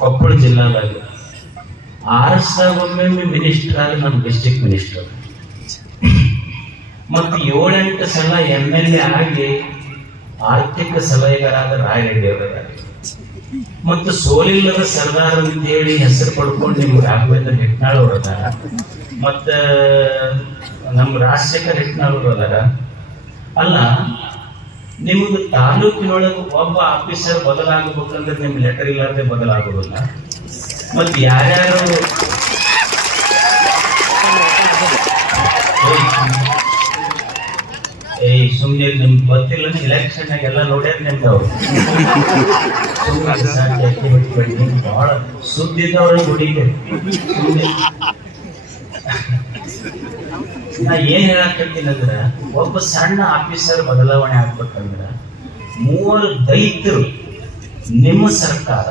ಕೊಪ್ಪಳ ಜಿಲ್ಲಾದಾಗ 6 ವರ್ಷಕ್ಕೊಮ್ಮೆ ಮಿನಿಸ್ಟರ್ ಆಗಿ ನಮ್ಮ ಡಿಸ್ಟ್ರಿಕ್ಟ್ ಮಿನಿಸ್ಟರ್, ಮತ್ತು 7-8 ಸಲ MLA ಆಗಿ ಆರ್ಥಿಕ ಸಲಹೆಗಾರಾದ ರಾಯರೆಡ್ಡಿ ಅವರ, ಮತ್ತು ಸೋಲಿಲ್ಲದ ಸರ್ದಾರ್ ಅಂತೇಳಿ ಹೆಸರು ಪಡ್ಕೊಂಡು ನಿಮ್ಗೆ ರಾಘವೇಂದ್ರ ಹಿಟ್ನಾಳ್ ಅವರು ಅದಾರ, ಮತ್ತ ನಮ್ಮ ರಾಜಶೇಖರ್ ಹಿಟ್ನಾಳ್ ಅವರು ಅದಾರ. ಅಲ್ಲ, ನಿಮ್ದು ತಾಲೂಕಿನೊಳಗೆ ಒಬ್ಬ ಆಫೀಸರ್ ಬದಲಾಗಬೇಕಂದ್ರೆ ನಿಮ್ ಲೆಟರ್ ಇಲ್ಲದೆ ಬದಲಾಗೋದಿಲ್ಲ. ಮತ್ತೆ ಯಾರ್ಯಾರು ಸುಮ್ನೆ ನಿಮ್ಗೆ ಗೊತ್ತಿಲ್ಲ, ಇಲೆಕ್ಷನ್ ಎಲ್ಲ ನೋಡ್ಯಾರ ನಿಮ್ದವ್ರು ಬಹಳ ಸುದ್ದಿದ್ದವ್ರ ಗುಡಿಗೆ. ನಾ ಏನ್ ಹೇಳಕತ್ತೀನಿ ಅಂದ್ರ, ಒಬ್ಬ ಸಣ್ಣ ಆಫೀಸರ್ ಬದಲಾವಣೆ ಆಗ್ಬೇಕಂದ್ರ 3 ದೈತ್ಯರು ನಿಮ್ಮ ಸರ್ಕಾರ